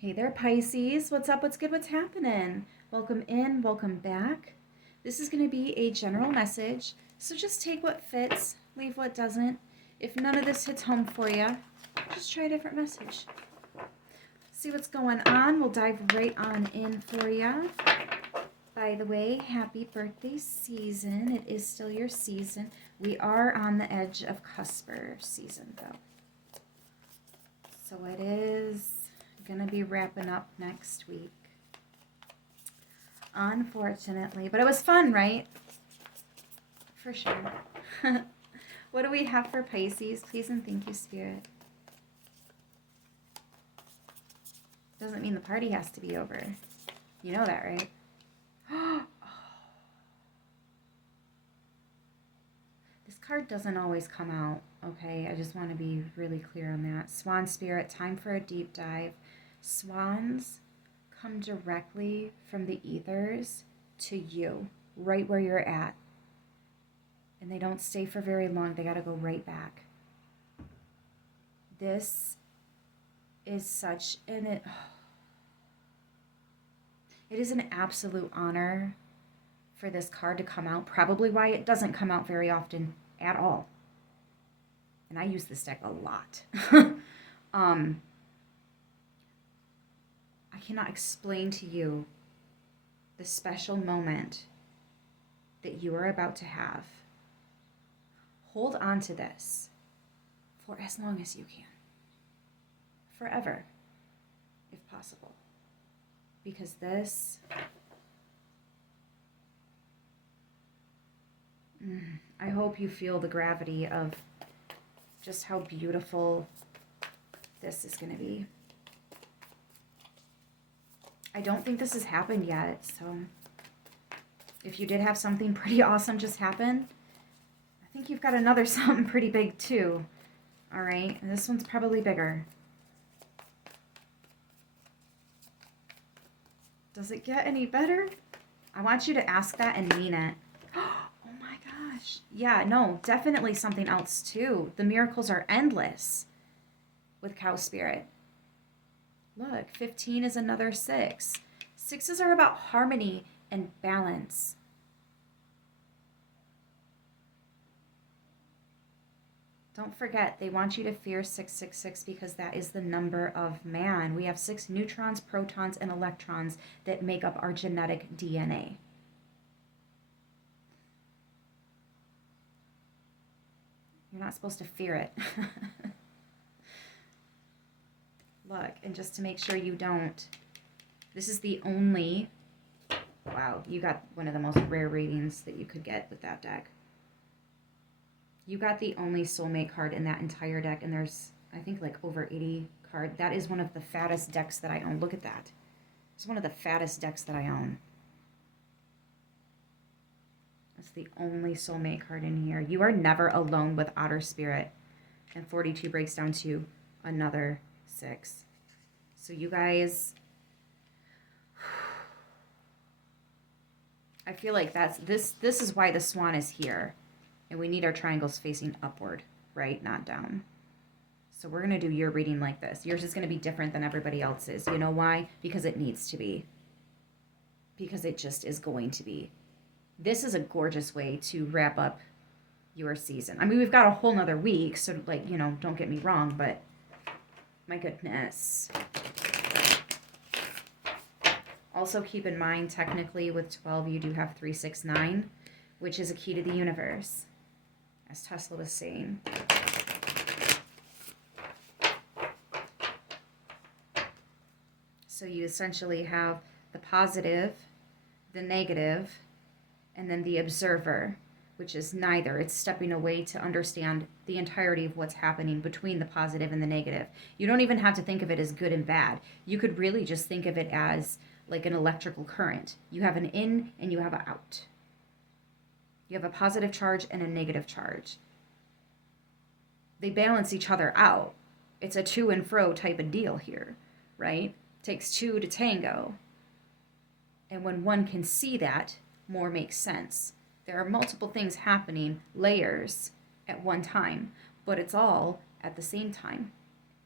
Hey there, Pisces. What's up? What's good? What's happening? Welcome in, welcome back. This is going to be a general message, so just take what fits, leave what doesn't. If none of this hits home for you, just try a different message. See what's going on. We'll dive right on in for you. By the way, happy birthday season. It is still your season. We are on the edge of cusper season, though. So it is going to be wrapping up next week. Unfortunately. But it was fun, right? For sure. What do we have for Pisces? Please and thank you, Spirit. Doesn't mean the party has to be over. You know that, right? This card doesn't always come out, okay? I just want to be really clear on that. Swan Spirit, time for a deep dive. Swans come directly from the ethers to you, right where you're at. And they don't stay for very long. They got to go right back. This is such it is an absolute honor for this card to come out. Probably why it doesn't come out very often at all. And I use this deck a lot. I cannot explain to you the special moment that you are about to have. Hold on to this for as long as you can. Forever, if possible. Because this, I hope you feel the gravity of just how beautiful this is going to be. I don't think this has happened yet, so if you did have something pretty awesome just happen, I think you've got another something pretty big too. All right, and this one's probably bigger. Does it get any better? I want you to ask that and mean it. Oh my gosh. Yeah, no, definitely something else too. The miracles are endless with Cow Spirit. Look, 15 is another 6. 6s are about harmony and balance. Don't forget, they want you to fear 666 because that is the number of man. We have 6 neutrons, protons, and electrons that make up our genetic DNA. You're not supposed to fear it. Look, and just to make sure you don't, this is the only, wow, you got one of the most rare readings that you could get with that deck. You got the only soulmate card in that entire deck, and there's, I think, like over 80 cards. That is one of the fattest decks that I own. Look at that. It's one of the fattest decks that I own. That's the only soulmate card in here. You are never alone with Otter Spirit. And 42 breaks down to another 6. So you guys, I feel like this is why the swan is here. And we need our triangles facing upward, right? Not down. So we're going to do your reading like this. Yours is going to be different than everybody else's. You know why? Because it needs to be. Because it just is going to be. This is a gorgeous way to wrap up your season. I mean, we've got a whole nother week, so, like, you know, don't get me wrong, but my goodness. Also keep in mind, technically, with 12, you do have 369, which is a key to the universe, as Tesla was saying. So you essentially have the positive, the negative, and then the observer, which is neither. It's stepping away to understand the entirety of what's happening between the positive and the negative. You don't even have to think of it as good and bad. You could really just think of it as like an electrical current. You have an in and you have an out. You have a positive charge and a negative charge. They balance each other out. It's a to and fro type of deal here, right? It takes two to tango. And when one can see that, more makes sense. There are multiple things happening, layers, at one time, but it's all at the same time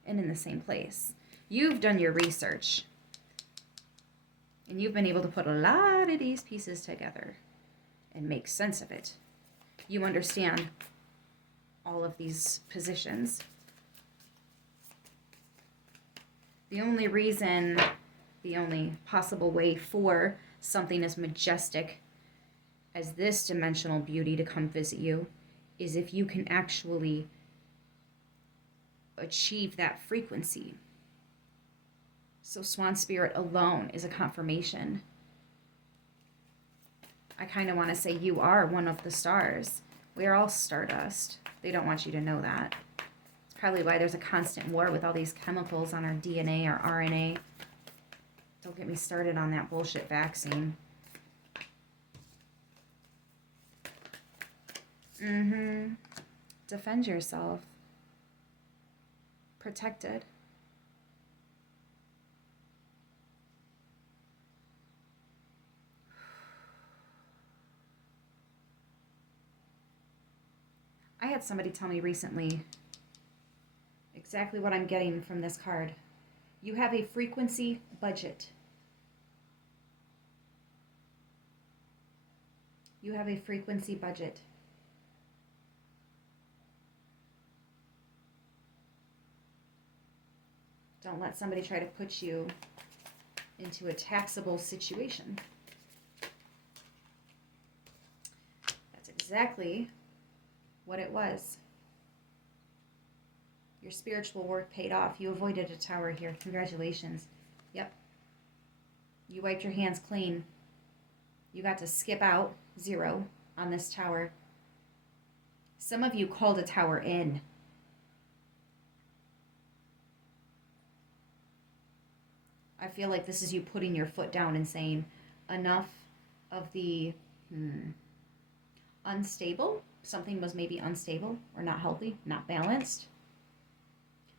and in the same place. You've done your research. And you've been able to put a lot of these pieces together and make sense of it. You understand all of these positions. The only reason, the only possible way for something as majestic as this dimensional beauty to come visit you is if you can actually achieve that frequency. So Swan Spirit alone is a confirmation. I kind of want to say you are one of the stars. We are all stardust. They don't want you to know that. It's probably why there's a constant war with all these chemicals on our DNA or RNA. Don't get me started on that bullshit vaccine. Defend yourself. Protected. I had somebody tell me recently exactly what I'm getting from this card. You have a frequency budget. You have a frequency budget. Don't let somebody try to put you into a taxable situation. That's exactly what it was. Your spiritual work paid off. You avoided a tower here. Congratulations. Yep. You wiped your hands clean. You got to skip out 0 on this tower. Some of you called a tower in. I feel like this is you putting your foot down and saying, enough of the unstable. Something was maybe unstable or not healthy, not balanced.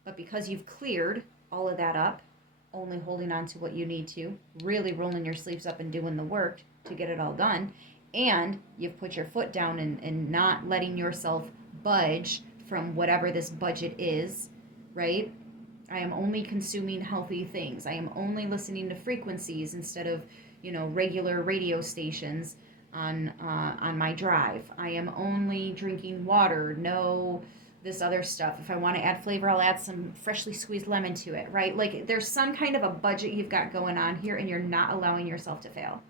But because you've cleared all of that up, only holding on to what you need to, really rolling your sleeves up and doing the work to get it all done, and you've put your foot down and not letting yourself budge from whatever this budget is, right? I am only consuming healthy things. I am only listening to frequencies instead of, regular radio stations on my drive. I am only drinking water, no this other stuff. If I want to add flavor, I'll add some freshly squeezed lemon to it, right? Like there's some kind of a budget you've got going on here and you're not allowing yourself to fail.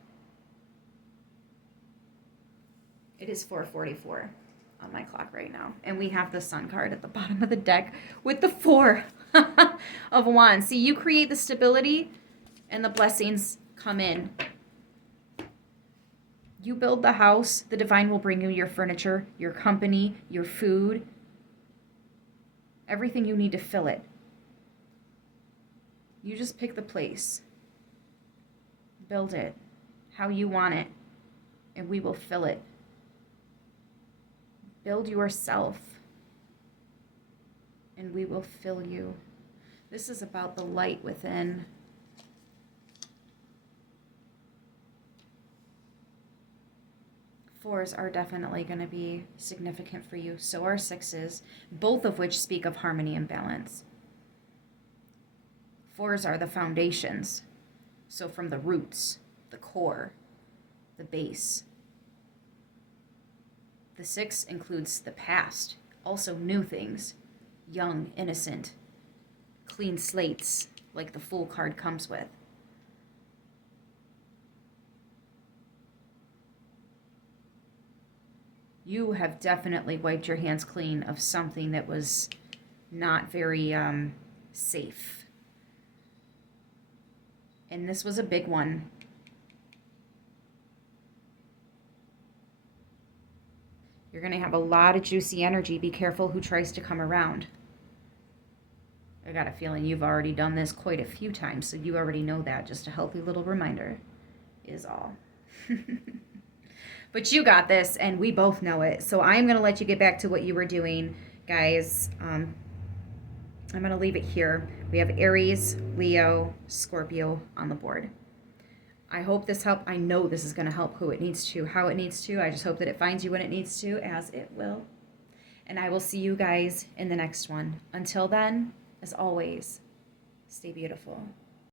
It is 4:44 on my clock right now. And we have the Sun card at the bottom of the deck with the 4 of Wands. See, you create the stability and the blessings come in. You build the house, the divine will bring you your furniture, your company, your food, everything you need to fill it. You just pick the place. Build it how you want it, and we will fill it. Build yourself, and we will fill you. This is about the light within. Fours are definitely going to be significant for you. So are 6s, both of which speak of harmony and balance. 4s are the foundations. So from the roots, the core, the base. The 6 includes the past, also new things, young, innocent, clean slates, like the Fool card comes with. You have definitely wiped your hands clean of something that was not very safe. And this was a big one. You're going to have a lot of juicy energy. Be careful who tries to come around. I got a feeling you've already done this quite a few times, so you already know that. Just a healthy little reminder is all. But you got this, and we both know it. So I'm going to let you get back to what you were doing, guys. I'm going to leave it here. We have Aries, Leo, Scorpio on the board. I hope this helped. I know this is going to help who it needs to, how it needs to. I just hope that it finds you when it needs to, as it will. And I will see you guys in the next one. Until then, as always, Stay beautiful.